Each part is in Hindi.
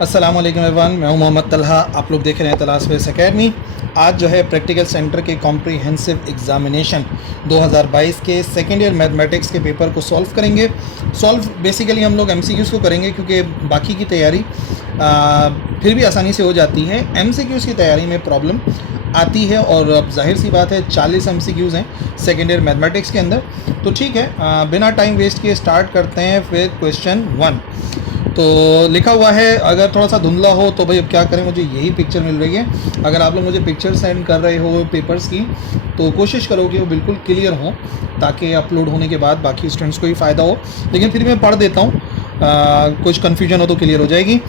अस्सलाम वालेकुम एवरीवन, मैं हूं मोहम्मद तलहा। आप लोग देख रहे हैं तलहा स्पेस एकेडमी। आज जो है प्रैक्टिकल सेंटर के कॉम्प्रिहेंसिव एग्जामिनेशन 2022 के सेकेंड ईयर मैथमेटिक्स के पेपर को सॉल्व करेंगे। सॉल्व बेसिकली हम लोग एमसीक्यूज़ को करेंगे क्योंकि बाकी की तैयारी फिर भी आसानी से हो जाती है। एमसीक्यूज़ की तैयारी में प्रॉब्लम आती है और अब जाहिर सी बात है 40 एमसीक्यूज़ हैं सेकेंड ईयर मैथमेटिक्स के अंदर। तो ठीक है, बिना टाइम वेस्ट किए स्टार्ट करते हैं फिर क्वेश्चन 1। तो लिखा हुआ है, अगर थोड़ा सा धुंधला हो तो भाई अब क्या करें, मुझे यही पिक्चर मिल रही है। अगर आप लोग मुझे पिक्चर सेंड कर रहे हो पेपर्स की तो कोशिश करो कि वो बिल्कुल क्लियर हो ताकि अपलोड होने के बाद बाकी स्टूडेंट्स को ही फ़ायदा हो। लेकिन फिर मैं पढ़ देता हूँ, कुछ कन्फ्यूजन हो तो क्लियर हो जाएगी।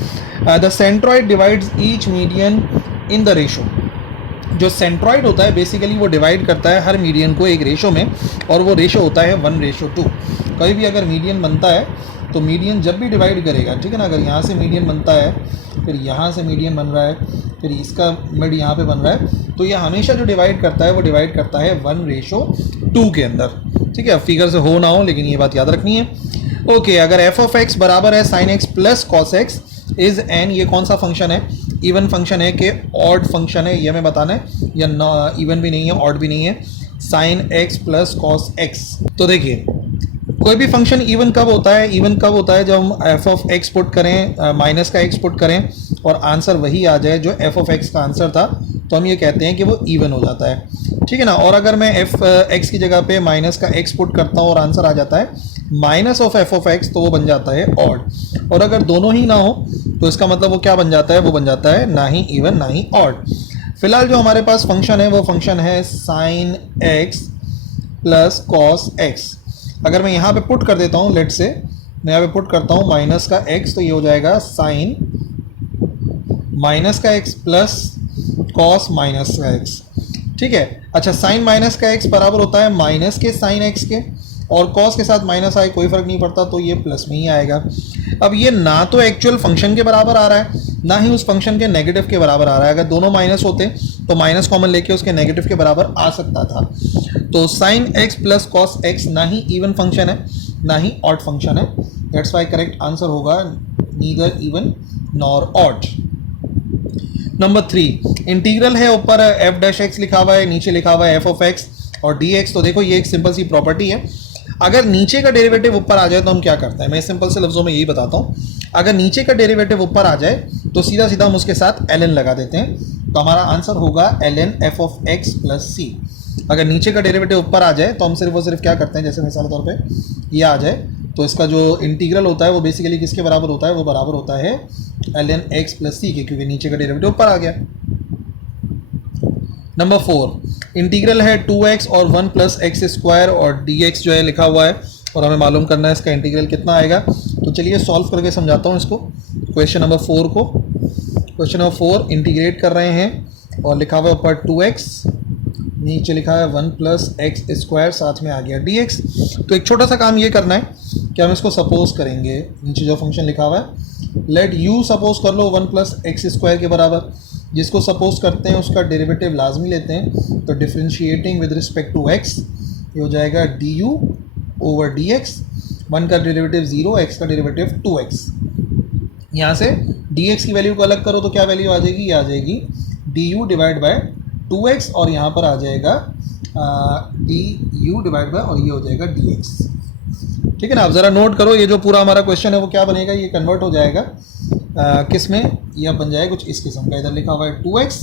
The centroid divides each median in the ratio. जो सेंट्रॉइड होता है बेसिकली वो डिवाइड करता है हर मीडियन को एक रेशो में, और वो रेशो होता है 1:2। कभी भी अगर मीडियन बनता है तो मीडियन जब भी डिवाइड करेगा, ठीक है ना, अगर यहाँ से मीडियन बनता है, फिर यहाँ से मीडियन बन रहा है, फिर इसका मिड यहाँ पे बन रहा है, तो ये हमेशा जो डिवाइड करता है वो डिवाइड करता है 1:2 के अंदर। ठीक है, फिगर से हो ना हो लेकिन ये बात याद रखनी है। ओके, अगर एफ ऑफ एक्स बराबर है sine x plus cos x is an, ये कौन सा फंक्शन है? इवन फंक्शन है कि ऑड फंक्शन है, ये हमें बताना है, या इवन भी नहीं है ऑड भी नहीं है। Sine x plus cos x, तो देखिए कोई भी फंक्शन इवन कब होता है? इवन कब होता है? जब हम एफ ऑफ एक्स पुट करें, माइनस का एक्स पुट करें और आंसर वही आ जाए जो एफ ऑफ एक्स का आंसर था, तो हम ये कहते हैं कि वो इवन हो जाता है। ठीक है ना। और अगर मैं एफ एक्स की जगह पे माइनस का एक्स पुट करता हूँ और आंसर आ जाता है minus of F of x, तो वो बन जाता है ऑड। और अगर दोनों ही ना हो तो इसका मतलब वो क्या बन जाता है? वो बन जाता है ना ही इवन ना ही ऑड। फिलहाल जो हमारे पास फंक्शन है वो फंक्शन है sine x plus cos x. अगर मैं यहाँ पे पुट कर देता हूँ, लेट से मैं यहाँ पे पुट करता हूँ माइनस का एक्स, तो ये हो जाएगा साइन माइनस का एक्स प्लस कॉस माइनस का एक्स। ठीक है। अच्छा, साइन माइनस का एक्स बराबर होता है माइनस के साइन एक्स के, और कॉस के साथ माइनस आए कोई फर्क नहीं पड़ता, तो ये प्लस में ही आएगा। अब ये ना तो एक्चुअल फंक्शन के बराबर आ रहा है ना ही उस फंक्शन के नेगेटिव के बराबर आ रहा है। अगर दोनों माइनस होते तो माइनस कॉमन लेके उसके नेगेटिव के बराबर आ सकता था। तो sine x plus cos x ना ही इवन फंक्शन है ना ही ऑड फंक्शन है। दैट्स वाई करेक्ट आंसर होगा neither even nor odd. Number 3, integral है, ऊपर एफ डैश एक्स लिखा हुआ है, नीचे लिखा हुआ है एफ ऑफ एक्स और डी एक्स। तो देखो ये एक सिंपल सी प्रॉपर्टी है, अगर नीचे का डेरिवेटिव ऊपर आ जाए तो हम क्या करते हैं? मैं सिंपल से लफ्जों में यही बताता हूँ। अगर नीचे का डेरिवेटिव ऊपर आ जाए तो सीधा सीधा हम उसके साथ ln लगा देते हैं, तो हमारा आंसर होगा ln f of x plus C. अगर नीचे का डेरिवेटिव ऊपर आ जाए तो हम सिर्फ और सिर्फ क्या करते हैं, जैसे मिसाल तौर पे ये आ जाए तो इसका जो इंटीग्रल होता है वो बेसिकली किसके बराबर होता है? वो बराबर होता है ln x प्लस सी के, क्योंकि नीचे का डेरिवेटिव ऊपर आ गया। नंबर 4, इंटीग्रल है 2x और 1 प्लस एक्स स्क्वायर और dx जो है लिखा हुआ है, और हमें मालूम करना है इसका इंटीग्रल कितना आएगा। तो चलिए सॉल्व करके समझाता हूँ इसको, क्वेश्चन नंबर 4 को। क्वेश्चन नंबर 4 इंटीग्रेट कर रहे हैं और लिखा हुआ है ऊपर 2x, नीचे लिखा है 1 प्लस एक्स स्क्वायर, साथ में आ गया dx। तो एक छोटा सा काम ये करना है कि हम इसको सपोज करेंगे, नीचे जो फंक्शन लिखा हुआ है लेट u सपोज कर लो 1 प्लस एक्स स्क्वायर के बराबर। जिसको सपोज करते हैं उसका डेरिवेटिव लाजमी लेते हैं, तो differentiating with respect to x ये हो जाएगा du ओवर dx। 1 का डेरिवेटिव 0, x का डेरिवेटिव 2x। यहाँ से dx की वैल्यू को अलग करो तो क्या वैल्यू आ जाएगी? ये आ जाएगी du डिवाइड बाय 2x, और यहाँ पर आ जाएगा du डिवाइड बाय, और ये हो जाएगा dx। ठीक है ना। अब ज़रा नोट करो, ये जो पूरा हमारा क्वेश्चन है वो क्या बनेगा? ये कन्वर्ट हो जाएगा किस में? यह बन जाएगा कुछ इस किस्म का। इधर लिखा हुआ है 2x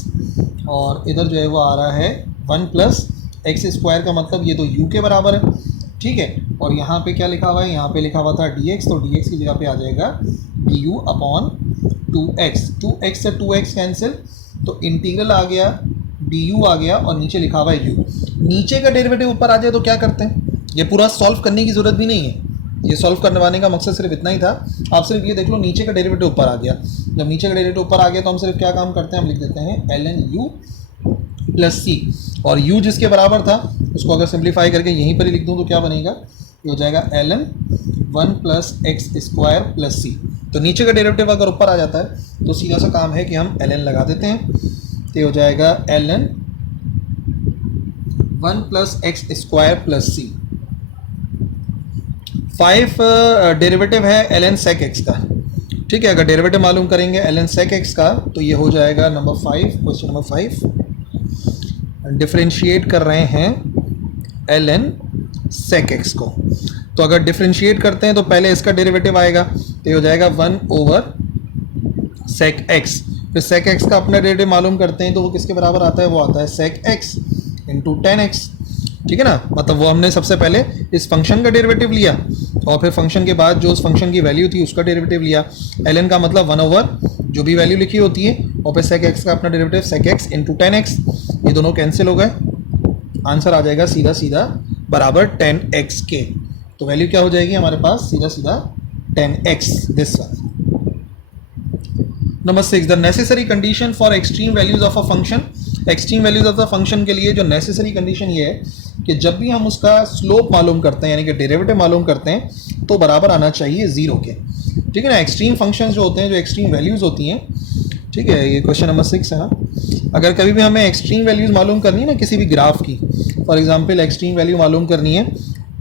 और इधर जो है वो आ रहा है 1 प्लस एक्स स्क्वायर, का मतलब ये तो u के बराबर है। ठीक है। और यहाँ पे क्या लिखा हुआ है? यहाँ पे लिखा हुआ था dx, तो dx की जगह पे आ जाएगा du अपॉन 2x। 2x से 2x कैंसिल, तो इंटीग्रल आ गया, du आ गया, और नीचे लिखा हुआ है u। नीचे का डेरिवेटिव ऊपर आ जाए तो क्या करते हैं? ये पूरा सॉल्व करने की ज़रूरत भी नहीं है, ये सॉल्व करवाने का मकसद सिर्फ इतना ही था। आप सिर्फ ये देख लो, नीचे का डेरिवेटिव ऊपर आ गया। जब नीचे का डेरिवेटिव ऊपर आ गया तो हम सिर्फ क्या काम करते हैं? हम लिख देते हैं ln u प्लस सी, और u जिसके बराबर था उसको अगर सिंप्लीफाई करके यहीं पर ही लिख दूँ तो क्या बनेगा? ये हो जाएगा ln 1 plus X square plus C. तो नीचे का डेरिवेटिव अगर ऊपर आ जाता है तो सीधा सा काम है कि हम ln लगा देते हैं, तो ये हो जाएगा ln 1 plus X square plus C. 5 derivative है ln sec x का, ठीक है, अगर डेरिवेटिव मालूम करेंगे ln sec x का तो ये हो जाएगा नंबर 5, क्वेश्चन नंबर 5। डिफरेंशिएट कर रहे हैं ln sec x को, तो अगर डिफरेंशिएट करते हैं तो पहले इसका डेरिवेटिव आएगा, तो ये हो जाएगा 1/sec x। फिर sec x का अपना डेरिवेटिव मालूम करते हैं तो वो किसके बराबर आता है, वो आता है sec x इंटू 10x। ठीक है ना, मतलब वो हमने सबसे पहले इस फंक्शन का डेरिवेटिव लिया और फिर फंक्शन के बाद जो उस फंक्शन की वैल्यू थी उसका डेरिवेटिव लिया। ln का मतलब 1/, जो भी वैल्यू लिखी होती है, और फिर sec x का अपना derivative sec x into 10x। ये दोनों कैंसिल हो गए, आंसर आ जाएगा सीधा सीधा बराबर 10x के। तो वैल्यू क्या हो जाएगी हमारे पास, सीधा सीधा 10x, this one. Number 6, the necessary condition for extreme values of a function. Extreme values of the function के लिए जो नेसेसरी कंडीशन ये है कि जब भी हम उसका स्लोप मालूम करते हैं यानी कि डेरिवेटिव मालूम करते हैं तो बराबर आना चाहिए 0 के। ठीक है ना, एक्सट्रीम फंक्शंस जो होते हैं, जो एक्सट्रीम वैल्यूज होती हैं, ठीक है, ये क्वेश्चन नंबर 6 है ना। अगर कभी भी हमें एक्सट्रीम वैल्यूज मालूम करनी है ना किसी भी ग्राफ की, फॉर एग्जांपल एक्सट्रीम वैल्यू मालूम करनी है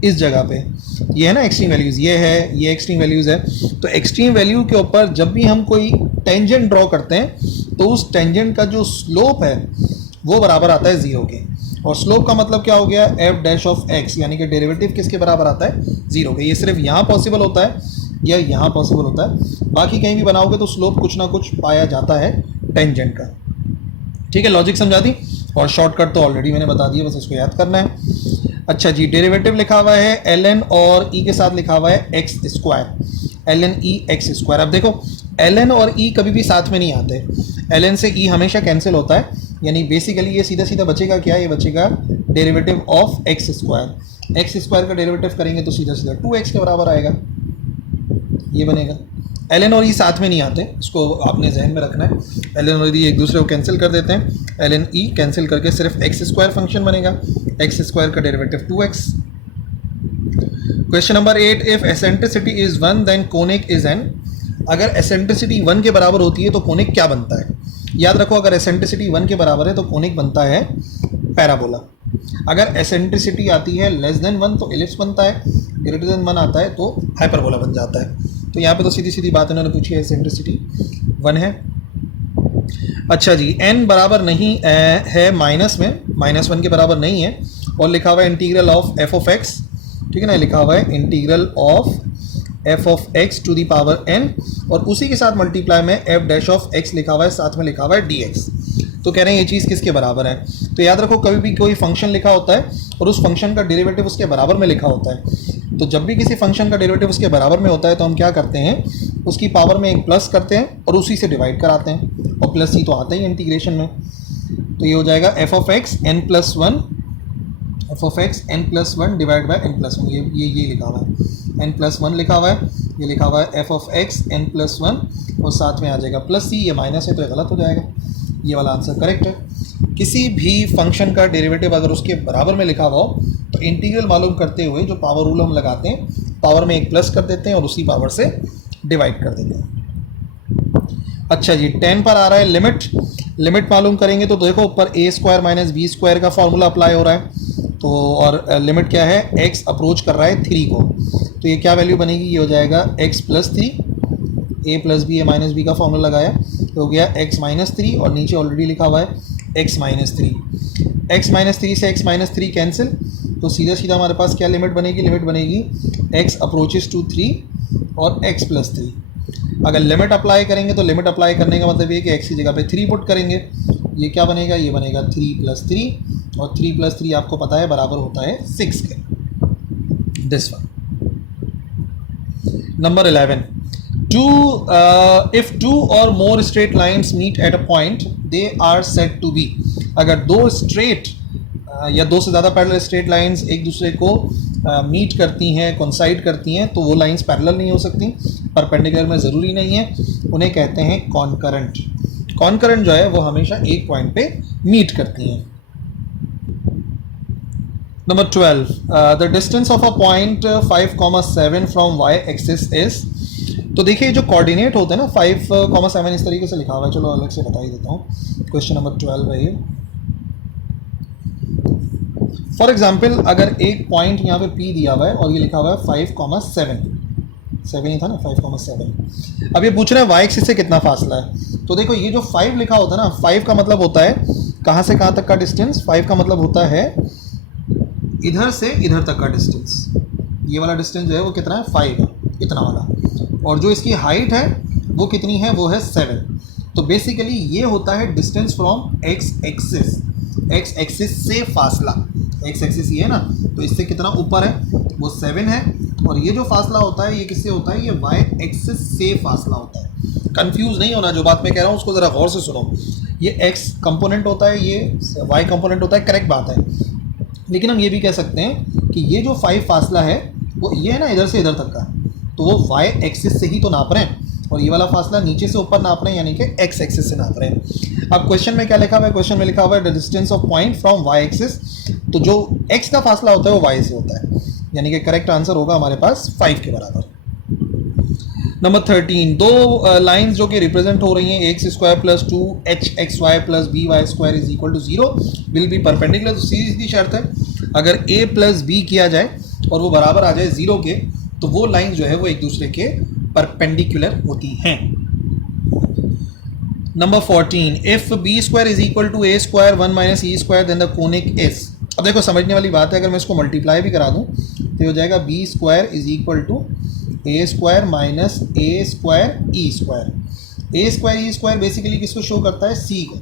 इस जगह पे, ये है ना एक्सट्रीम वैल्यूज, ये है, ये एक्सट्रीम वैल्यूज है। तो एक्सट्रीम वैल्यू के ऊपर जब भी हम कोई टेंजेंट ड्रॉ करते हैं तो उस टेंजेंट का जो स्लोप है वो बराबर आता है 0 के। और स्लोप का मतलब क्या हो गया, f डैश ऑफ x, यानी कि डेरिवेटिव किसके बराबर आता है, 0 के। ये सिर्फ यहाँ पॉसिबल होता है या यहाँ पॉसिबल होता है, बाकी कहीं भी बनाओगे तो स्लोप कुछ ना कुछ पाया जाता है टेंजेंट का। ठीक है, लॉजिक समझा दी, और शॉर्टकट तो ऑलरेडी मैंने बता दिया, बस इसको याद करना है। अच्छा जी, डेरिवेटिव लिखा हुआ है ln और e के साथ लिखा हुआ है x square, ln e x square. अब देखो ln और e कभी भी साथ में नहीं आते, ln से e हमेशा कैंसिल होता है, यानी बेसिकली ये सीधा सीधा बचेगा क्या, ये बचेगा derivative of x square. x square का डेरिवेटिव करेंगे तो सीधा सीधा 2x के बराबर आएगा, ये बनेगा। ln और e साथ में नहीं आते, इसको आपने जहन में रखना है। ln और e एक दूसरे को कैंसिल कर देते हैं, ln e कैंसिल करके सिर्फ x स्क्वायर फंक्शन बनेगा, x स्क्वायर का derivative 2x। Question number 8, if eccentricity is 1 then conic is n। अगर एसेंट्रिसिटी 1 के बराबर होती है तो कोनिक क्या बनता है, याद रखो, अगर एसेंट्रिसिटी 1 के बराबर है तो कोनिक बनता है पैराबोला। अगर एसेंट्रिसिटी आती है लेस देन 1 तो एलिप्स बनता है, ग्रेटर देन 1 आता है तो हाइपरबोला बन जाता है। तो यहाँ पे तो सीधी सीधी बात इन्होंने पूछी है, एसेंट्रिसिटी 1 है। अच्छा जी, n बराबर नहीं है माइनस में, -1 के बराबर नहीं है, और लिखा हुआ है integral of f of x। ठीक है ना, लिखा हुआ है integral of f of x to the power n, और उसी के साथ मल्टीप्लाई में f डैश ऑफ x लिखा हुआ है, साथ में लिखा हुआ है dx। तो कह रहे हैं ये चीज़ किसके बराबर है। तो याद रखो, कभी भी कोई फंक्शन लिखा होता है और उस फंक्शन का डेरिवेटिव उसके बराबर में लिखा होता है, तो जब भी किसी फंक्शन का डेरिवेटिव उसके बराबर में होता है तो हम क्या करते हैं, उसकी पावर में एक प्लस करते हैं और उसी से डिवाइड कराते हैं, और प्लस ही तो आता ही इंटीग्रेशन में। तो ये हो जाएगा f of x n plus 1, f of x n plus 1 divide by n plus 1, ये लिखा हुआ है, n प्लस 1 लिखा हुआ है, ये लिखा हुआ है f of x n plus 1, और साथ में आ जाएगा प्लस c, ये माइनस है तो ये गलत हो जाएगा, ये वाला आंसर करेक्ट है। किसी भी फंक्शन का डेरिवेटिव अगर उसके बराबर में लिखा हुआ हो तो इंटीग्रल मालूम करते हुए जो पावर रूल हम लगाते हैं, पावर में एक प्लस कर देते हैं और उसी पावर से डिवाइड कर देते हैं। अच्छा जी, 10 पर आ रहा है लिमिट मालूम करेंगे तो देखो ऊपर a square minus B square का फॉर्मूला अप्लाई हो रहा है, तो और लिमिट क्या है, x अप्रोच कर रहा है 3 को, तो ये क्या वैल्यू बनेगी, ये हो जाएगा x plus 3, a plus B, A minus B का फॉर्मूला लगाया तो हो गया x माइनस 3, और नीचे ऑलरेडी लिखा हुआ है x माइनस 3। x माइनस 3 से x माइनस 3 कैंसिल, तो सीधा सीधा हमारे पास क्या लिमिट बनेगी, लिमिट बनेगी x अप्रोचेस टू 3 और x प्लस 3। अगर लिमिट अप्लाई करेंगे तो लिमिट अप्लाई करने का मतलब ये कि x की जगह पे 3 पुट करेंगे, ये क्या बनेगा, ये बनेगा 3 प्लस 3, और 3 प्लस 3 आपको पता है बराबर होता है 6 के, this one. Number 11, if two or more straight lines meet at a point they are said to be। अगर दो स्ट्रेट या दो से ज़्यादा पैरेलल स्ट्रेट लाइंस एक दूसरे को मीट करती हैं, कोइंसाइड करती हैं, तो वो लाइंस पैरेलल नहीं हो सकती, परपेंडिकुलर में ज़रूरी नहीं है, उन्हें कहते हैं कॉन्करेंट। कॉन्करेंट जो है वो हमेशा एक पॉइंट पे मीट करती हैं। Number 12, the distance of a point 5,7 from y axis is. तो देखिए जो कोऑर्डिनेट होते हैं ना 5,7 इस तरीके से लिखा हुआ है, चलो अलग से बता ही देता हूँ। क्वेश्चन नंबर 12 है ये। फॉर एग्जाम्पल अगर एक पॉइंट यहाँ पे P दिया हुआ है और ये लिखा हुआ है 5,7, 7 ही था ना, 5,7। अब ये पूछ रहे हैं वाई एक्सिस से कितना फासला है। तो देखो ये जो 5 लिखा होता है ना, 5 का मतलब होता है कहाँ से कहाँ तक का डिस्टेंस। 5 का मतलब होता है इधर से इधर तक का डिस्टेंस। ये वाला डिस्टेंस जो है वो कितना है, 5 है, इतना वाला। और जो इसकी हाइट है वो कितनी है, वो है 7। तो बेसिकली ये होता है distance from x axis, x axis से फासला। एक्स एक्सिस ये है ना, तो इससे कितना ऊपर है, वो 7 है। और ये जो फासला होता है ये किससे होता है, ये वाई एक्सिस से फासला होता है। कंफ्यूज नहीं होना, जो बात मैं कह रहा हूँ उसको ज़रा गौर से सुनो। ये एक्स कंपोनेंट होता है, ये वाई कंपोनेंट होता है, करेक्ट बात है। लेकिन हम ये भी कह सकते हैं कि ये जो 5 फासला है वो ये है ना, इधर से इधर तक का, तो वो वाई एक्सिस से ही तो नाप रहे हैं। और ये वाला फासला नीचे से ऊपर नाप रहे हैं, यानी कि एक्स एक्सिस से नाप रहे हैं। अब क्वेश्चन में क्या लिखा हुआ है, क्वेश्चन में लिखा हुआ है the distance of point from Y axis. तो जो एक्स का फासला होता है वो वाई से होता है, यानी कि करेक्ट आंसर होगा हमारे पास 5 के बराबर। नंबर 13, दो लाइंस जो कि रिप्रेजेंट हो रही हैं, X square plus 2hxy plus by square is equal to 0 will be perpendicular. तो सीधी शर्त है, अगर a प्लस बी किया जाए और वो बराबर आ जाए 0 के, तो वो लाइन जो है वो एक दूसरे के परपेंडिकुलर होती हैं। Number 14, if B square is equal to A square 1 minus E square then the conic is. अब देखो समझने वाली बात है, अगर मैं इसको मल्टीप्लाई भी करा दूं तो हो जाएगा B square is equal to A square minus A square E square. A square E square basically किसको शो करता है, सी को।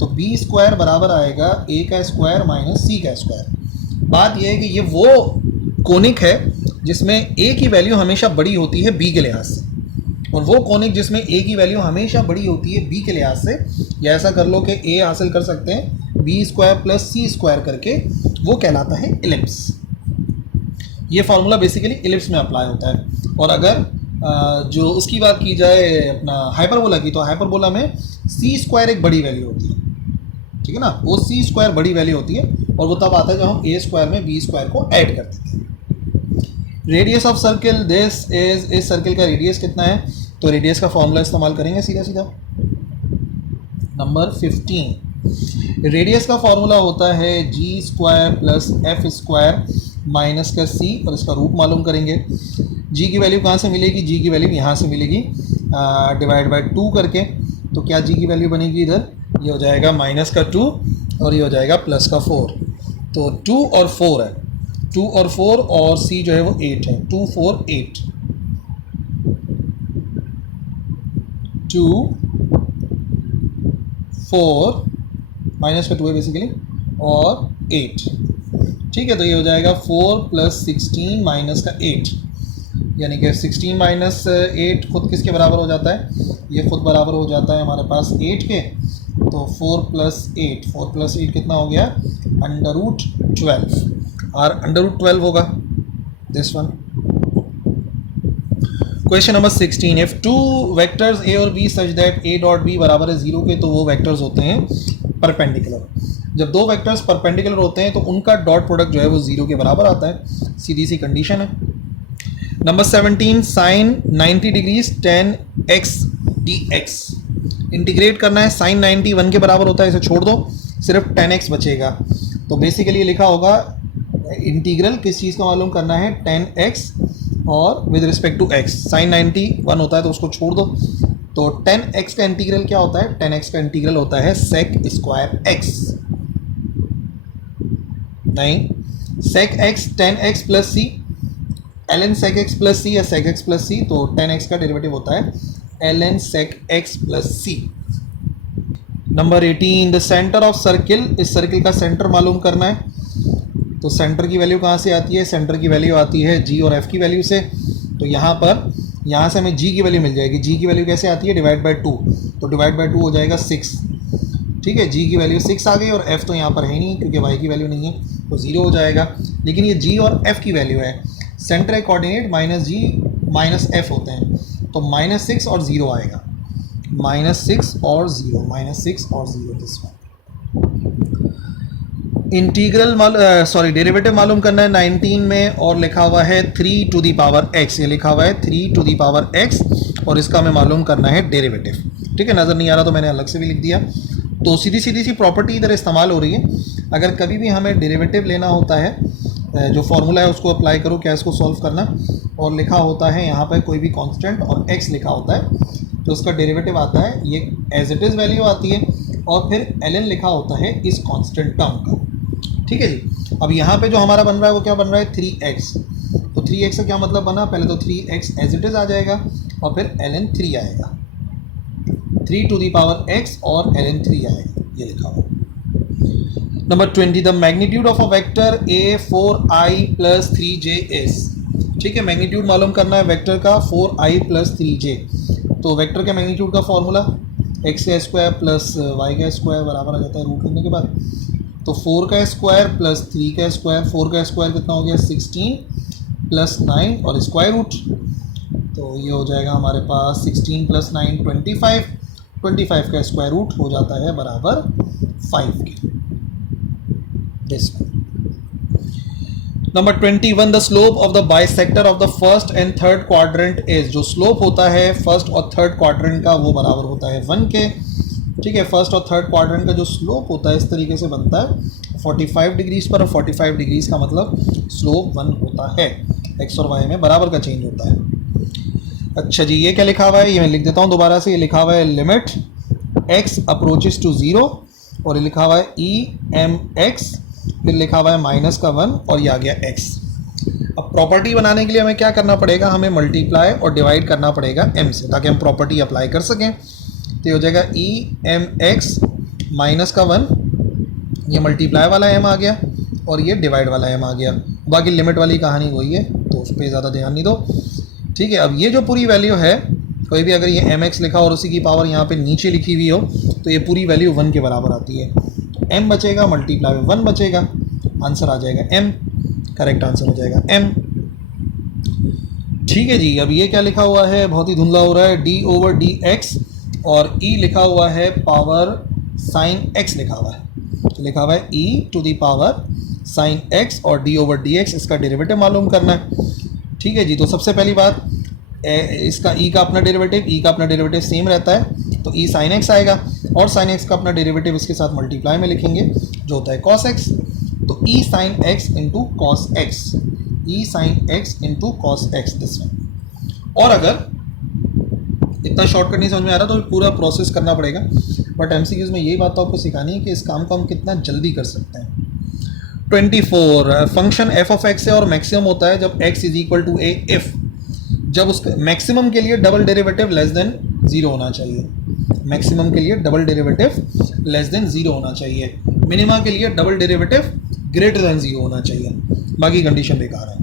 तो बी स्क्वायर बराबर आएगा ए का स्क्वायर माइनस सी का स्क्वायर। बात यह है कि ये वो कोनिक है जिसमें ए की वैल्यू हमेशा बड़ी होती है बी के लिहाज से, और वो कोनिक जिसमें ए की वैल्यू हमेशा बड़ी होती है बी के लिहाज से, या ऐसा कर लो कि ए हासिल कर सकते हैं बी स्क्वायर प्लस सी स्क्वायर करके, वो कहलाता है इलिप्स। ये फार्मूला बेसिकली इलिप्स में अप्लाई होता है। और अगर जो उसकी बात की जाए अपना हाइपरबोला की, तो हाइपरबोला में सी स्क्वायर एक बड़ी वैल्यू होती है, ठीक है ना, वो सी स्क्वायर बड़ी वैल्यू होती है, और वो तब आता है जब हम ए स्क्वायर में बी स्क्वायर को ऐड कर देते हैं। Radius of circle, this is, इस सर्किल का रेडियस कितना है, तो रेडियस का फॉर्मूला इस्तेमाल करेंगे सीधा सीधा। नंबर 15, रेडियस का फॉर्मूला होता है G square plus F square minus का सी, और इसका रूट मालूम करेंगे। जी की वैल्यू कहाँ से मिलेगी, जी की वैल्यू यहाँ से मिलेगी डिवाइड बाय 2 करके। तो क्या जी की वैल्यू बनेगी इधर, ये हो जाएगा माइनस का 2 और ये हो जाएगा प्लस का 4। तो 2 और 4 है, 2 और 4, और सी जो है वो 8 है, 2 4 8, 2 4 माइनस का 2 है बेसिकली, और 8, ठीक है। तो ये हो जाएगा 4 प्लस 16 माइनस का 8, यानी कि 16 माइनस 8 खुद किसके बराबर हो जाता है, ये खुद बराबर हो जाता है हमारे पास 8 के। तो 4 प्लस 8 कितना हो गया, अंडर रूट 12, और अंडर रूट 12 होगा this one. Question number 16, if two vectors A और B such that A dot B बराबर है 0 के, तो वो वेक्टर्स होते हैं परपेंडिकुलर। जब दो वेक्टर्स परपेंडिकुलर होते हैं तो उनका डॉट प्रोडक्ट जो है वो 0 के बराबर आता है, सीधी सी कंडीशन है। Number 17, sine 90 degrees tan x dx, integrate करना है। साइन 90 1 के बराबर होता है, इसे छोड़ दो, सिर्फ tan x बचेगा। तो बेसिकली लिखा होगा इंटीग्रल किस चीज़ का मालूम करना है, tan x और with respect to x। Sine 90 1 होता है तो उसको छोड़ दो। तो tan x का इंटीग्रल क्या होता है, tan x का इंटीग्रल होता है sec स्क्वायर x, नहीं sec x tan x plus C, ln sec x plus C या sec x प्लस सी। तो tan x का डेरिवेटिव होता है ln sec x plus C. Number 18, the centre of circle, इस सर्किल का सेंटर मालूम करना है। तो सेंटर की वैल्यू कहाँ से आती है, सेंटर की वैल्यू आती है जी और एफ की वैल्यू से। तो यहाँ से हमें जी की वैल्यू मिल जाएगी। जी की वैल्यू कैसे आती है, डिवाइड बाय 2, तो डिवाइड बाय 2 हो जाएगा 6, ठीक है। जी की वैल्यू 6 आ गई, और एफ तो यहाँ पर है नहीं क्योंकि वाई की वैल्यू नहीं है, तो 0 हो जाएगा। लेकिन ये जी और एफ की वैल्यू है, सेंटर कोऑर्डिनेट माइनस जी माइनस एफ होते हैं, तो -6 और 0 आएगा, -6 और 0, -6 और 0 दिस वन। इंटीग्रल डेरिवेटिव मालूम करना है 19 में, और लिखा हुआ है 3 टू दी पावर x, ये लिखा हुआ है 3 टू दी पावर x, और इसका हमें मालूम करना है डेरिवेटिव, ठीक है। नज़र नहीं आ रहा तो मैंने अलग से भी लिख दिया। तो सीधी सी प्रॉपर्टी इधर इस्तेमाल हो रही है। अगर कभी भी हमें डेरिवेटिव लेना होता है, जो फार्मूला है उसको अप्लाई करो, क्या इसको सॉल्व करना, और लिखा होता है यहाँ पे कोई भी कांस्टेंट और x लिखा होता है, तो इसका डेरिवेटिव आता है, ये एज इट इज़ वैल्यू आती है, और फिर ln लिखा होता है इस कांस्टेंट टर्म का। ठीक है जी। अब यहाँ पे जो हमारा बन रहा है वो क्या बन रहा है, 3x। तो 3x का क्या मतलब बना, पहले तो 3x एज इट इज़ आ जाएगा और फिर ln 3 आएगा, 3 टू दी पावर x और ln 3 आएगा, ये लिखा हुआ। Number 20, the magnitude of a vector a4i + 3j is. ठीक है, मैग्नीट्यूड मालूम करना है वेक्टर का 4i + 3j। तो वेक्टर के मैग्नीट्यूड का फॉर्मूला x का स्क्वायर प्लस y का स्क्वायर बराबर आ जाता है रूट लेने के बाद, तो 4 का स्क्वायर प्लस 3 का स्क्वायर, 4 का स्क्वायर कितना हो गया 16 प्लस 9 और स्क्वायर रूट, तो ये हो जाएगा हमारे पास 16 + 9 25, 25 का स्क्वायर रूट हो जाता है बराबर 5 के। Number 21, the slope of the bisector of the first and third quadrant is. जो स्लोप होता है फर्स्ट और थर्ड क्वाड्रेंट का वो बराबर होता है 1 के। ठीक है, फर्स्ट और थर्ड क्वाड्रेंट का जो स्लोप होता है इस तरीके से बनता है 45 डिग्रीज पर, और 45 डिग्रीज का मतलब स्लोप 1 होता है, x और y में बराबर का चेंज होता है। अच्छा जी, ये क्या लिखा हुआ है, ये मैं लिख देता हूँ दोबारा से। ये लिखा हुआ है लिमिट x अप्रोचेस टू 0, और ये लिखा हुआ है EMX, फिर लिखा हुआ है -1 और ये आ गया x। अब प्रॉपर्टी बनाने के लिए हमें क्या करना पड़ेगा, हमें मल्टीप्लाई और डिवाइड करना पड़ेगा m से, ताकि हम प्रॉपर्टी अप्लाई कर सकें। तो ये हो जाएगा EMX -1, ये मल्टीप्लाई वाला m आ गया और ये डिवाइड वाला m आ गया। बाकी लिमिट वाली कहानी वही है, तो उस पर ज़्यादा ध्यान नहीं दो। ठीक है, अब ये जो पूरी वैल्यू है, कोई भी अगर ये mx लिखा और उसी की पावर यहाँ पे नीचे लिखी हुई हो तो ये पूरी वैल्यू 1 के बराबर आती है। तो m बचेगा मल्टीप्लाई में 1 बचेगा, आंसर आ जाएगा m, करेक्ट आंसर हो जाएगा m। ठीक है जी, अब ये क्या लिखा हुआ है, बहुत ही धुंधला हो रहा है, d/dx और e लिखा हुआ है पावर साइन x लिखा हुआ है, तो लिखा हुआ है e to the power sine x और d/dx, इसका डेरिवेटिव मालूम करना है। ठीक है जी, तो सबसे पहली बात इसका e का अपना डेरिवेटिव सेम रहता है, तो e sin x आएगा, और sin x का अपना डेरिवेटिव इसके साथ मल्टीप्लाई में लिखेंगे जो होता है cos x, तो e sin x into cos x, e sin x into cos x this one. और अगर इतना शॉर्टकट नहीं समझ में आ रहा तो पूरा प्रोसेस करना पड़ेगा, बट MCQs में यही बात तो आपको सिखानी है कि इस काम को हम कितना जल्दी कर सकते हैं। 24, फंक्शन f ऑफ x है और मैक्सिमम होता है जब x = a इफ़, जब उसका मैक्सिमम के लिए डबल डेरिवेटिव लेस देन 0 होना चाहिए, मैक्सिमम के लिए डबल डेरिवेटिव लेस देन 0 होना चाहिए, मिनिमा के लिए डबल डेरिवेटिव ग्रेटर देन 0 होना चाहिए, बाकी कंडीशन बेकार है।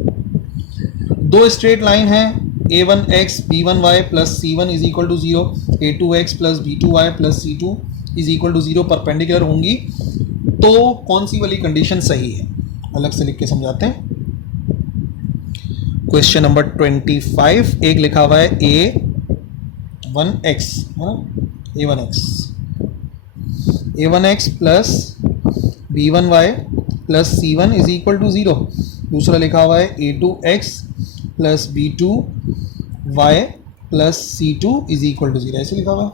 दो स्ट्रेट लाइन है a1x b1y plus c1 = 0, a2x plus b2y plus c2 = 0 perpendicular होंगी, तो कौन सी वाली कंडीशन सही है, अलग से लिख के समझाते हैं। क्वेश्चन नंबर 25, एक लिखा हुआ है a1x, a1x plus b1y plus c1 = 0, दूसरा लिखा हुआ है a2x plus b2y plus c2 = 0, ऐसे लिखा हुआ है,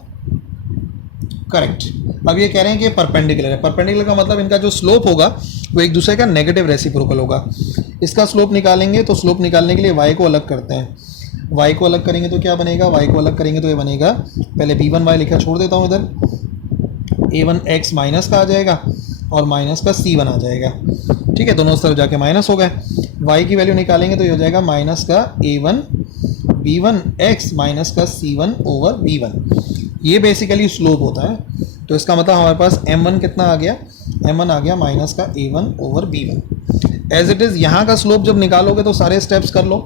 करेक्ट। अब ये कह रहे हैं कि परपेंडिकुलर है, परपेंडिकुलर का मतलब इनका जो स्लोप होगा वो एक दूसरे का नेगेटिव रेसिप्रोकल होगा। इसका स्लोप निकालेंगे तो स्लोप निकालने के लिए y को अलग करते हैं, y को अलग करेंगे तो क्या बनेगा, y को अलग करेंगे तो ये बनेगा, पहले b1y लिखा छोड़ देता हूँ इधर, a1x माइनस का आ जाएगा और माइनस का c1 आ जाएगा। ठीक है, दोनों तरफ जाके माइनस हो गए, y की वैल्यू निकालेंगे तो ये हो जाएगा माइनस का a1 b1x माइनस का c1 ओवर b1, ये बेसिकली स्लोप होता है। तो इसका मतलब हमारे पास m1 कितना आ गया, m1 आ गया माइनस का a1 over b1। As it is यहाँ का स्लोप जब निकालोगे तो सारे स्टेप्स कर लो,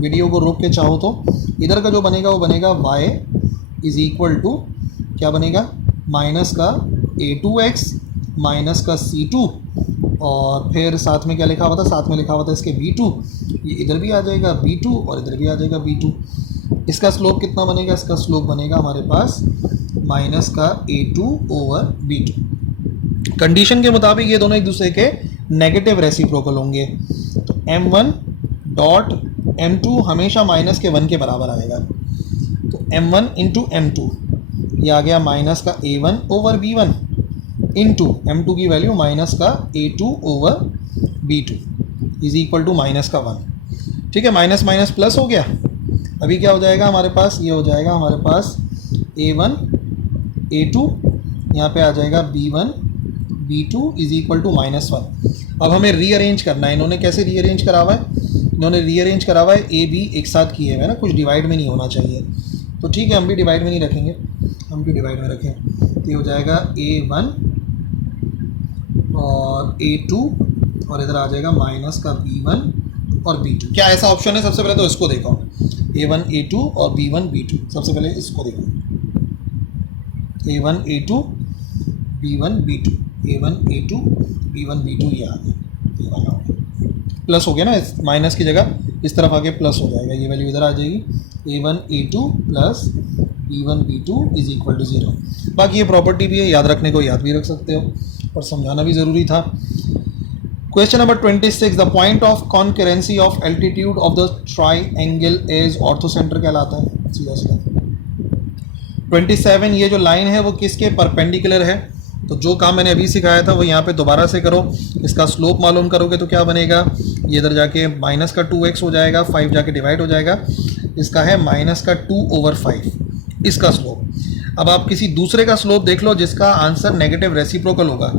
वीडियो को रोक के चाहो तो, इधर का जो बनेगा वो बनेगा y = क्या बनेगा, माइनस का a2x माइनस का c2, और फिर साथ में क्या लिखा हुआ था, साथ में लिखा हुआ था इसके b2, ये इधर भी आ जाएगा b2 और इधर भी आ जाएगा b2। इसका स्लोप कितना बनेगा, इसका स्लोप बनेगा हमारे पास माइनस का a2 ओवर b2। कंडीशन के मुताबिक ये दोनों एक दूसरे के नेगेटिव रेसिप्रोकल होंगे, तो m1 डॉट m2 हमेशा माइनस के 1 के बराबर आएगा, तो m1 इंटू m2 ये आ गया माइनस का a1 over b1 into m2 की वैल्यू माइनस का a2 ओवर b2 = -1। ठीक है, माइनस माइनस प्लस हो गया। अभी क्या हो जाएगा हमारे पास, ये हो जाएगा हमारे पास A1 A2, यहाँ पे आ जाएगा B1 B2 is equal to -1। अब हमें रीअरेंज करना है। इन्होंने कैसे रीअरेंज करा हुआ है, इन्होंने रीअरेंज करा हुआ है A B एक साथ किए हुए हैं ना, कुछ डिवाइड में नहीं होना चाहिए। तो ठीक है, हम भी डिवाइड में नहीं रखेंगे, हम भी डिवाइड में रखें। तो ये हो जाएगा A1 और A2 और इधर आ जाएगा माइनस का B1 और B2। क्या ऐसा ऑप्शन है? सबसे पहले तो इसको देखो, A1 A2 और B1 B2। सबसे पहले इसको देखो, A1 A2 B1 B2, A1 A2 B1 B2, ये आ गया, प्लस हो गया ना, इस माइनस की जगह इस तरफ आके प्लस हो जाएगा, ये वैल्यू इधर आ जाएगी। A1 A2 plus B1 B2 is equal to 0। बाकी ये प्रॉपर्टी भी है, याद रखने को याद भी रख सकते हो, पर समझाना भी ज़रूरी था। Question number 26, the point of concurrency of altitude of the triangle is orthocentre कहलाता है। सीधा सीधा 27, ये जो लाइन है वो किसके परपेंडिकुलर है? तो जो काम मैंने अभी सिखाया था वो यहाँ पे दोबारा से करो। इसका स्लोप मालूम करोगे तो क्या बनेगा, ये इधर जाके माइनस का 2x हो जाएगा, 5 जाके डिवाइड हो जाएगा। इसका है माइनस का 2/5 इसका स्लोप। अब आप किसी दूसरे का स्लोप देख लो जिसका आंसर नेगेटिव रेसिप्रोकल होगा।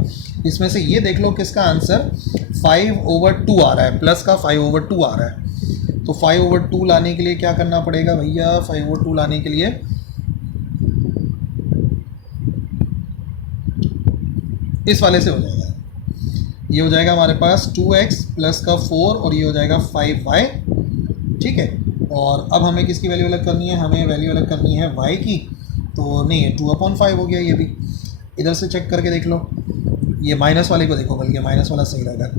इसमें से ये देख लो किसका आंसर 5/2 आ रहा है, प्लस का 5/2 आ रहा है। तो 5/2 लाने के लिए क्या करना पड़ेगा भैया, 5/2 लाने के लिए इस वाले से हो जाएगा, ये हो जाएगा हमारे पास 2x प्लस का 4 और ये हो जाएगा 5y। ठीक है, और अब हमें किसकी वैल्यू अलग करनी है, हमें वैल्यू अलग करनी है y की। तो नहीं है, 2/5 हो गया। ये भी इधर से चेक करके देख लो, ये माइनस वाले को देखो, बल्कि माइनस वाला सही रहेगा।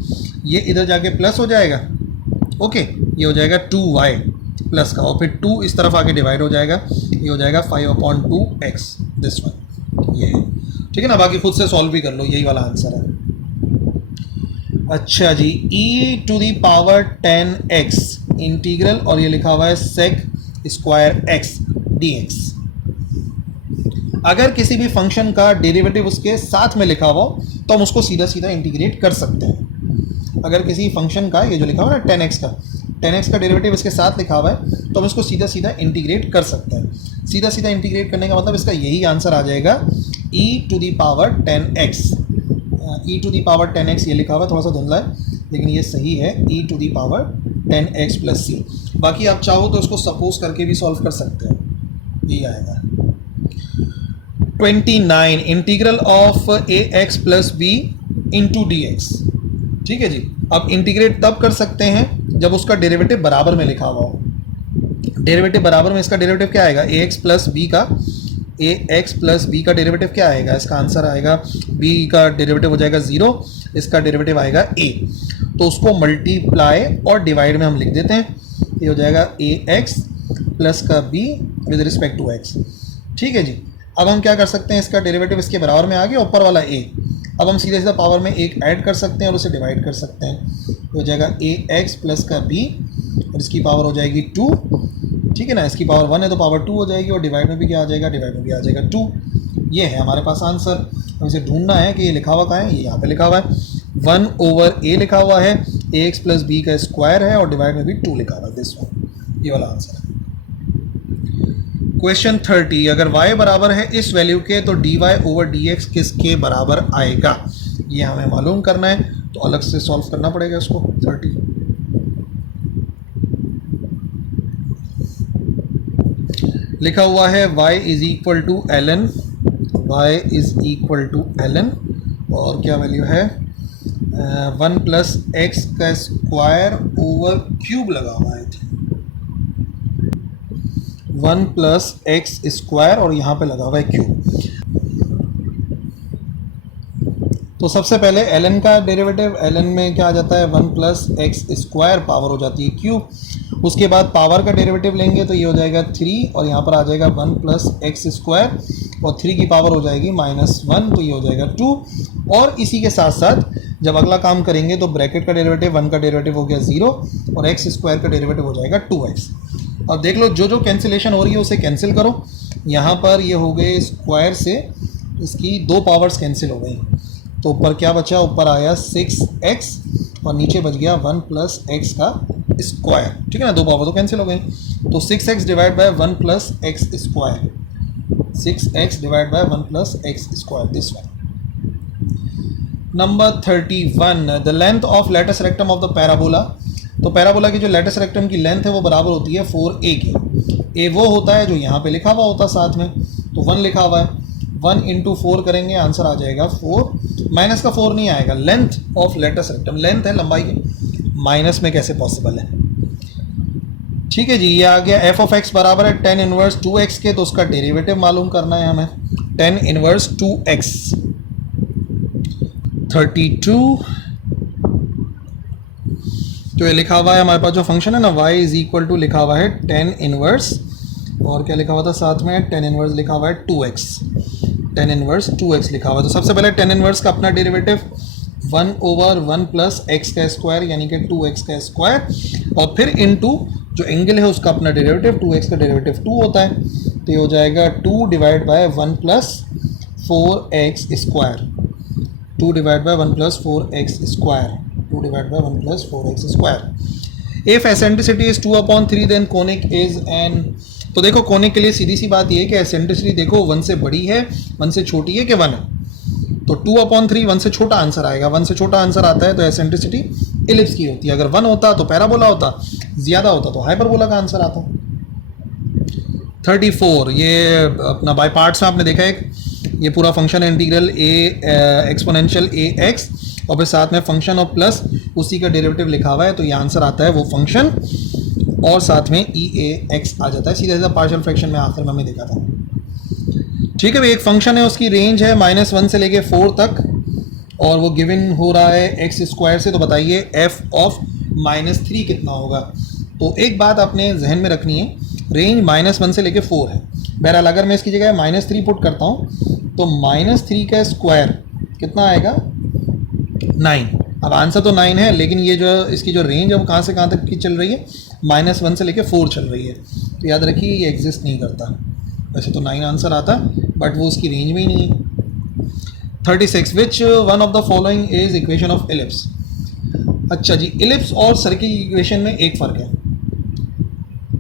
ये इधर जाके प्लस हो जाएगा, ओके, ये हो जाएगा 2y प्लस का, और फिर 2 इस तरफ आके डिवाइड हो जाएगा, ये हो जाएगा 5/2x दिस वन, ये है। ठीक है ना, बाकी खुद से सॉल्व भी कर लो, यही वाला आंसर है। अच्छा जी, e to the power 10x integral, और ये लिखा हुआ है sec स्क्वायर x dx। अगर किसी भी फंक्शन का डेरिवेटिव उसके साथ में लिखा हुआ तो हम उसको सीधा सीधा इंटीग्रेट कर सकते हैं। अगर किसी फंक्शन का, ये जो लिखा हुआ है ना 10x का डेरिवेटिव इसके साथ लिखा हुआ है तो हम इसको सीधा सीधा इंटीग्रेट कर सकते हैं। सीधा सीधा इंटीग्रेट करने का मतलब इसका यही आंसर आ जाएगा, e to the power 10x। e to the power 10x ये लिखा हुआ है, थोड़ा सा धुंधला है लेकिन ये सही है, e to the power 10x plus c। बाकी आप चाहो तो इसको सपोज करके भी सॉल्व कर सकते हैं, यही आएगा। 29, integral of ax plus b into dx। ठीक है जी, अब इंटीग्रेट तब कर सकते हैं जब उसका डेरिवेटिव बराबर में लिखा हुआ हो। डेरिवेटिव बराबर में, इसका डेरिवेटिव क्या आएगा, ax प्लस b का डेरिवेटिव क्या आएगा, इसका आंसर आएगा b का डेरिवेटिव हो जाएगा 0, इसका डेरिवेटिव आएगा a। तो उसको मल्टीप्लाई और डिवाइड में हम लिख देते हैं, ये हो जाएगा ax प्लस का b with respect to x। ठीक है जी, अब हम क्या कर सकते हैं, इसका डेरिवेटिव इसके बराबर में आ गया, ऊपर वाला a। अब हम सीधे सीधा पावर में एक ऐड कर सकते हैं और उसे डिवाइड कर सकते हैं, हो जाएगा ax प्लस का b और इसकी पावर हो जाएगी 2। ठीक है ना, इसकी पावर 1 है तो पावर 2 हो जाएगी, और डिवाइड में भी क्या आ जाएगा, डिवाइड में भी आ जाएगा 2। ये है हमारे पास आंसर। अब इसे ढूंढना है कि ये लिखा हुआ कहाँ है, ये यहाँ पे लिखा हुआ है 1/a लिखा हुआ है, ax प्लस b का स्क्वायर है और डिवाइड में भी 2 लिखा हुआ है, दिस वन, ये वाला आंसर है। क्वेश्चन 30, अगर y बराबर है इस वैल्यू के तो dy/dx किसके बराबर आएगा, ये हमें मालूम करना है, तो अलग से सॉल्व करना पड़ेगा इसको। 30 लिखा हुआ है y is equal to ln, y is equal to ln, और क्या वैल्यू है 1 प्लस एक्स का स्क्वायर ओवर क्यूब लगा हुआ है, 1 प्लस एक्स स्क्वायर और यहाँ पे लगा हुआ है क्यूब। तो सबसे पहले ln का डेरिवेटिव, ln में क्या आ जाता है 1 प्लस एक्स स्क्वायर, पावर हो जाती है क्यूब। उसके बाद पावर का डेरिवेटिव लेंगे तो ये हो जाएगा 3 और यहाँ पर आ जाएगा 1 प्लस एक्स स्क्वायर और 3 की पावर हो जाएगी -1, तो ये हो जाएगा 2। और इसी के साथ साथ जब अगला काम करेंगे तो ब्रैकेट का डेरिवेटिव 1 का डेरिवेटिव हो गया 0 और एक्स स्क्वायर का डेरिवेटिव हो जाएगा 2x। अब देख लो जो जो कैंसिलेशन हो रही है उसे कैंसिल करो। यहाँ पर ये हो गए स्क्वायर से इसकी 2 पावर्स कैंसिल हो गई, तो ऊपर क्या बचा, ऊपर आया 6x और नीचे बच गया 1 प्लस एक्स का स्क्वायर, ठीक है ना, दो पावर तो कैंसिल हो गई, तो 6x divide by 1 plus X square, 6x divide by 1 plus X square, this one. Number 31, the length of latus rectum of the parabola. तो पैराबोला की जो लेटस रेक्टम की लेंथ है वो बराबर होती है 4a की. ए वो होता है जो यहाँ पे लिखा हुआ होता है साथ में, तो 1 लिखा हुआ है, 1 इंटू 4 करेंगे, आंसर आ जाएगा 4. माइनस का 4 नहीं आएगा, length of latus rectum, length है लंबाई की, माइनस में कैसे पॉसिबल है. ठीक है जी, ये आ गया एफ ऑफ एक्स बराबर है tan इनवर्स 2x के, तो उसका डेरिवेटिव मालूम करना है हमें, tan इनवर्स 2x. 32, तो ये लिखा हुआ है हमारे पास जो फंक्शन है ना y इज इक्वल टू लिखा हुआ है tan इनवर्स, और क्या लिखा हुआ था साथ में, tan इनवर्स लिखा हुआ है 2x, tan इनवर्स 2x लिखा हुआ है. तो सबसे पहले tan इनवर्स का अपना डेरिवेटिव 1 ओवर 1 प्लस एक्स का स्क्वायर यानी कि 2x का स्क्वायर, और फिर इनटू जो एंगल है उसका अपना डेरिवेटिव, 2x का डेरिवेटिव 2 होता है, तो ये हो जाएगा 2 divide by 1 plus 4x square, 2 divide by 1 plus 4x square, 2 divide by 1 plus 4x square. If eccentricity is 2/3 then conic is N. तो देखो कोनिक के लिए सीधी सी बात ये है कि एसेंट्रिसिटी देखो 1 से बड़ी है, 1 से छोटी है कि 1 है, तो 2/3 1 से छोटा आंसर आएगा, 1 से छोटा आंसर आता है तो एसेंट्रिसिटी इलिप्स की होती है. अगर 1 होता तो पैराबोला होता, ज़्यादा होता तो हाइपरबोला का आंसर आता. 34, ये अपना बाय पार्ट्स में आपने देखा है, ये पूरा फंक्शन है इंटीग्रल ए एक्सपोनेंशियल ए एक्स, और फिर साथ में फंक्शन और प्लस उसी का डेरिवेटिव लिखा हुआ है, तो ये आंसर आता है वो फंक्शन, और साथ में ई ए एक्स आ जाता है, सीधा सीधा पार्शियल फ्रैक्शन में आखिर में हमने देखा था. ठीक है भाई, एक फंक्शन है उसकी रेंज है -1 से लेके 4 तक, और वो गिवन हो रहा है एक्स स्क्वायर से, तो बताइए एफ ऑफ -3 कितना होगा. तो एक बात आपने जहन में रखनी है, रेंज -1 से लेके 4 है. बहरहाल अगर मैं इसकी जगह -3 पुट करता हूँ तो -3 का स्क्वायर कितना आएगा, 9. अब आंसर तो 9 है, लेकिन ये जो इसकी जो रेंज है वो कहाँ से कहाँ तक की चल रही है, -1 से लेके 4 चल रही है, तो याद रखिए ये एग्जिस्ट नहीं करता. वैसे तो 9 आंसर आता, बट वो उसकी रेंज में ही नहीं है. 36, which one of the following is equation of ellipse. अच्छा जी, इलिप्स और सर्किल इक्वेशन में एक फ़र्क है,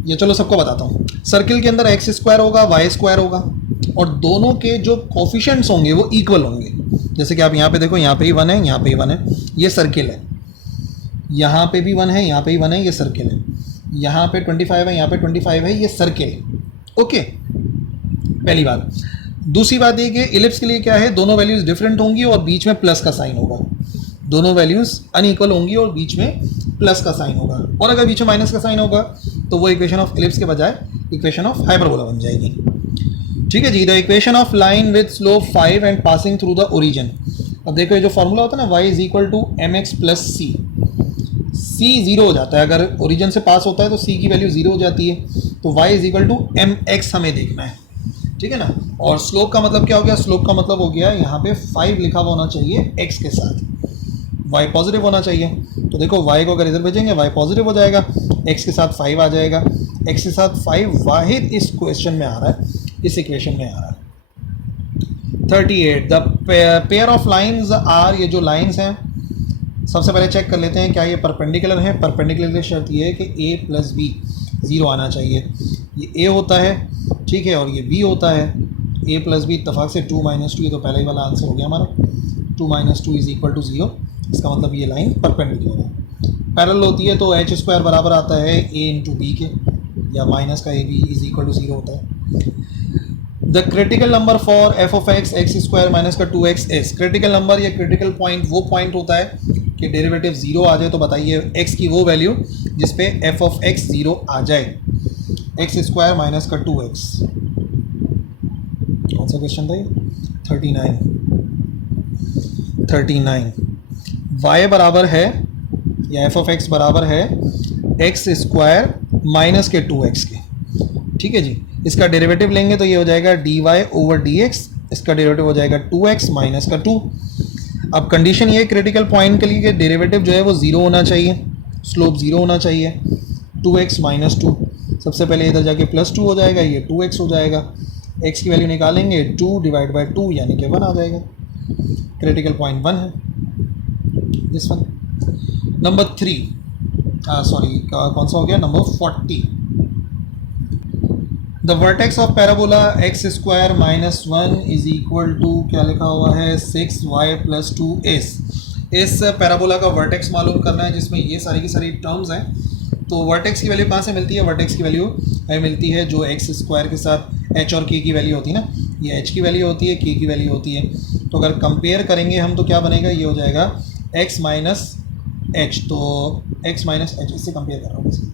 ये चलो सबको बताता हूँ. सर्किल के अंदर एक्स स्क्वायर होगा, वाई स्क्वायर होगा, और दोनों के जो कोफिशिएंट्स होंगे वो इक्वल होंगे. जैसे कि आप यहाँ पे देखो, यहाँ पे ही 1 है, यहाँ पे ही 1 है, ये सर्किल है. यहाँ पे भी 1 है, यहाँ पे ही 1 है, ये सर्किल है. यहाँ पे 25 है, यहाँ पे 25 है, ये सर्किल है. ओके, पहली बात. दूसरी बात ये कि इलिप्स के लिए क्या है, दोनों वैल्यूज़ डिफरेंट होंगी और बीच में प्लस का साइन होगा. दोनों वैल्यूज़ अनइक्वल होंगी और बीच में प्लस का साइन होगा, और अगर बीच में माइनस का साइन होगा तो वो इक्वेशन ऑफ इलिप्स के बजाय इक्वेशन ऑफ हाइपरबोला बन जाएगी. ठीक है जी, the equation of line with slope 5 and passing through the origin. अब देखो ये जो फॉर्मूला होता है ना, y is equal to mx plus C. c 0 हो जाता है, अगर ओरिजिन से पास होता है तो c की वैल्यू 0 हो जाती है, तो y is equal to mx हमें देखना है. ठीक है ना. और स्लोप का मतलब क्या हो गया, स्लोप का मतलब हो गया यहाँ पे 5 लिखा हुआ होना चाहिए x के साथ, y पॉजिटिव होना चाहिए. तो देखो y को अगर इधर भेजेंगे y पॉजिटिव हो जाएगा, x के साथ 5 आ जाएगा, x के साथ 5 वाहिद इस क्वेश्चन में आ रहा है, इस इक्वेशन में आ रहा है. 38, the pair of lines are, ये जो लाइंस हैं सबसे पहले चेक कर लेते हैं क्या ये परपेंडिकुलर है. परपेंडिकुलर की शर्त ये है कि a प्लस बी 0 आना चाहिए. ये a होता है, ठीक है, और ये b होता है. a प्लस बी इत्तफाक से 2 - 2, ये तो पहले ही वाला आंसर हो गया हमारा. 2 - 2 इज इक्वल टू 0, इसका मतलब ये लाइन परपेंडिकुलर है. पैरेलल होती है तो h स्क्वायर बराबर आता है a इंटू बी के, या माइनस का ab इज इक्वल टू 0 होता है. The critical number for F of x x square minus का 2x इज. क्रिटिकल नंबर या क्रिटिकल पॉइंट वो पॉइंट होता है कि डेरिवेटिव 0 आ जाए, तो बताइए x की वो वैल्यू जिस पे एफ ऑफ एक्स 0 आ जाए. एक्स स्क्वायर माइनस का 2x, कौन सा क्वेश्चन था ये, 39. y बराबर है या एफ ऑफ एक्स बराबर है एक्स स्क्वायर माइनस के 2x के. ठीक है जी, इसका डेरिवेटिव लेंगे तो ये हो जाएगा dy ओवर dx, इसका डेरिवेटिव हो जाएगा 2x माइनस का 2. अब कंडीशन ये क्रिटिकल पॉइंट के लिए कि डेरिवेटिव जो है वो 0 होना चाहिए, स्लोप 0 होना चाहिए. 2x माइनस 2, सबसे पहले इधर जाके प्लस 2 हो जाएगा, ये 2x हो जाएगा. x की वैल्यू निकालेंगे 2 डिवाइड बाई 2 यानी कि 1 आ जाएगा. क्रिटिकल पॉइंट 1 है, दिस वन. नंबर 3, सॉरी कौन सा हो गया, number 40। The vertex of parabola X square minus one is equal to क्या लिखा हुआ है 6y प्लस 2s। इस पैराबोला का वर्टेक्स मालूम करना है जिसमें ये सारी की सारी टर्म्स हैं। तो वर्टेक्स की वैल्यू कहाँ से मिलती है, वर्टेक्स की वैल्यू मिलती है जो एक्स स्क्वायर के साथ h और k की वैल्यू होती है ना, ये h की वैल्यू होती है, k की वैल्यू होती है। तो अगर कंपेयर करेंगे हम तो क्या बनेगा, ये हो जाएगा x माइनस एच, तो x माइनस एच, इससे कंपेयर कर रहा हूँ इससे।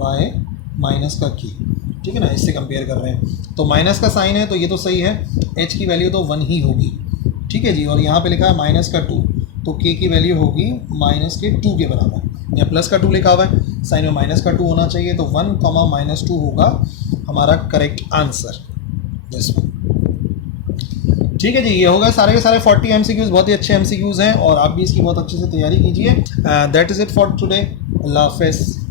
y माइनस का की, ठीक है ना, इससे कंपेयर कर रहे हैं। तो माइनस का साइन है तो ये तो सही है, h की वैल्यू तो 1 ही होगी, ठीक है जी। और यहाँ पे लिखा है माइनस का 2, तो k की वैल्यू होगी माइनस के 2 के बराबर। यहाँ प्लस का 2 लिखा हुआ है, साइन में माइनस का 2 होना चाहिए, तो 1 माइनस 2 होगा हमारा करेक्ट आंसर दिस वन। ठीक है जी, ये होगा सारे के सारे 40 MCQs, बहुत ही अच्छे MCQs हैं और आप भी इसकी बहुत अच्छे से तैयारी कीजिए। That is it for today. अल्लाह हाफिज़।